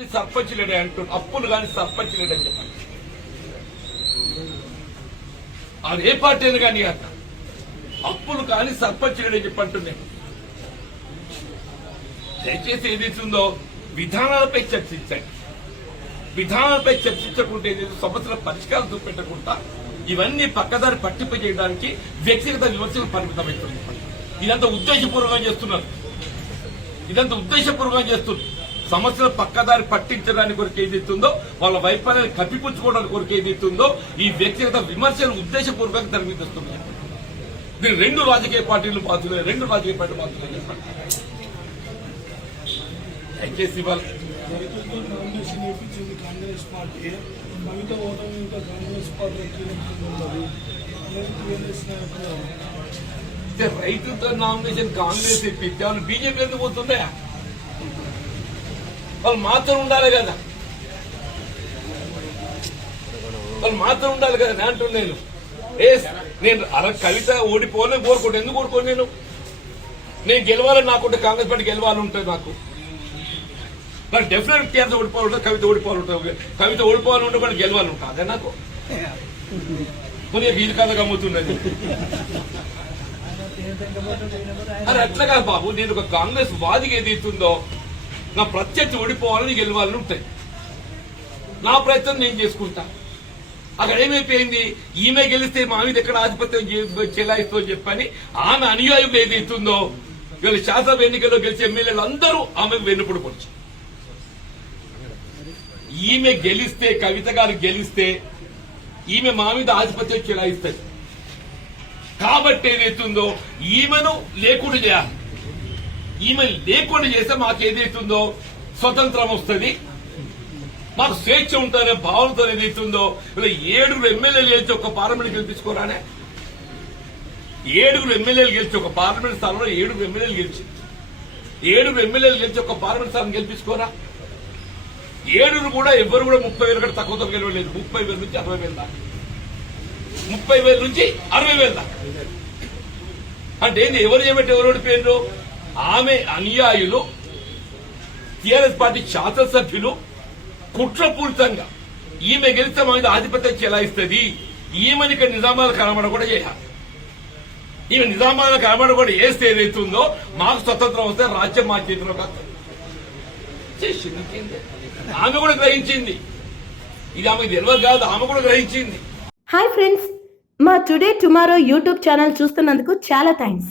కానీ సర్పంచ్ లేడే అంటున్నాడు అప్పులు కానీ సర్పంచ్ లేడని చెప్పండి. అది ఏ పార్టీ అని కానీ అంట అప్పులు కానీ సర్పంచ్ లేడని చెప్పంటున్నాను దయచేసి ఏదైతుందో విధానాలపై చర్చించండి. విధానాలపై చర్చించకుంటే ఏదైతే సమస్యల పరిష్కారం చూపెట్టకుండా ఇవన్నీ పక్కదారి పట్టింపు చేయడానికి వ్యక్తిగత విమర్శలు పరిమితమవుతుంది ఇదంతా ఉద్దేశపూర్వకంగా చేస్తున్నారు. ఇదంతా ఉద్దేశపూర్వకంగా చేస్తుంది సమస్యల పక్కదారి పట్టించడానికి కొరకు ఏదైతుందో వాళ్ళ వైఫల్యాన్ని కప్పిపుచ్చుకోవడానికి కొరకు ఏదైతుందో ఈ వ్యక్తిగత విమర్శలు ఉద్దేశపూర్వకంగా జరిగిస్తున్నాయి దీని రెండు రాజకీయ పార్టీలు బాధ్యులే రెండు రాజకీయ పార్టీలు బాధ్యులే దయచేసి ఇవాళ నామినేషన్ కాంగ్రెస్ పార్టీ మిగతా ఓటమి ఇంకా కాంగ్రెస్ పార్టీ ఉంటుంది నామినేషన్ కాంగ్రెస్ ఇప్పిస్తే వాళ్ళు బీజేపీ ఎందుకు పోతుందా? వాళ్ళు మాత్రం ఉండాలి కదా. వాళ్ళు మాత్రం ఉండాలి కదా నేను అంటున్నాను నేను. ఏ నేను అలా కవిత ఓడిపోవాలని కోరుకోండి ఎందుకు కోరుకోను నేను? నేను గెలవాలని నాకుంటే కాంగ్రెస్ పార్టీ గెలవాలి ఉంటుంది నాకు. నాకు డెఫినెట్ టీఆర్ఎస్ ఓడిపోవాలి ఉంటుంది కవిత ఓడిపోవాలి ఉంటుంది. కవిత ఓడిపోవాలి ఉంటే గెలవాలి ఉంటుంది. అదే నాకు. కొద్దిగా వీలు కథగా అమ్ముతున్నది అది అట్లా కాదు బాబు. నేను ఒక కాంగ్రెస్ వాదిగా ఏదైతుందో నా ప్రత్యర్థి ఓడిపోవాలని గెలవాలని ఉంటాయి. నా ప్రయత్నం నేను చేసుకుంటా. అక్కడ ఏమైపోయింది? ఈమె గెలిస్తే మా మీద ఎక్కడ ఆధిపత్యం చే- చెప్పని ఆమె అనుయాయం ఏదైతుందో వీళ్ళ శాసనసభ ఎన్నికల్లో గెలిచే ఎమ్మెల్యేలు అందరూ ఆమె వెన్నుపడి పొడిచి. ఈమె గెలిస్తే కవిత గారు గెలిస్తే ఈమె మా మీద ఆధిపత్యం చెలాయిస్తుంది. కాబట్టి ఏదైతుందో ఈమెను లేకుండా చేయాలి. ఈమె లేకుండా చేస్తే మాకు ఏదైతుందో స్వతంత్రం వస్తుంది. మాకు స్వేచ్ఛ ఉంటుందనే భావనతో ఏదైతుందో ఇలా ఏడుగురు ఎమ్మెల్యేలు గెలిచి ఒక పార్లమెంట్ గెలిపించుకోరానే? ఏడుగురు ఎమ్మెల్యేలు గెలిచి ఒక పార్లమెంట్ స్థానంలో ఏడుగురు ఎమ్మెల్యేలు గెలిచి. ఏడుగురు ఎమ్మెల్యేలు గెలిచి ఒక పార్లమెంట్ స్థానం గెలిపించుకోరా? ఏడుగురు కూడా ఎవరు కూడా ముప్పై వేలు కంటే తక్కువతో గెలవలేదు. ముప్పై వేల నుంచి అరవై వేలు దాకా. ముప్పై వేల నుంచి అరవై వేల దాకా. అంటే ఏంది? ఎవరు చేయబట్టి ఎవరు ఓడిపోయినారు ఆమె అనుయాయులు టీఆర్ఎస్ పార్టీ శాసనసభ్యులు కుట్రపూరితంగా ఈమె గెలిస్తే మా మీద ఆధిపత్యం చెలాయిస్తుంది. ఈమెను ఇక్కడ నిజామాల కనబడ కూడా చేయాలి. ఈమె నిజామాల కనబడ కూడా వేస్తే ఏదైతుందో మాకు స్వతంత్రం వస్తే రాజ్యం మా చేతిలో కాదు. చేసింది ఆమె కూడా గ్రహించింది. ఇది ఆమెకు తెలియదు కాదు ఆమె కూడా గ్రహించింది. హాయ్ ఫ్రెండ్స్ మా టుడే టుమారో యూట్యూబ్ ఛానల్ చూస్తున్నందుకు చాలా థ్యాంక్స్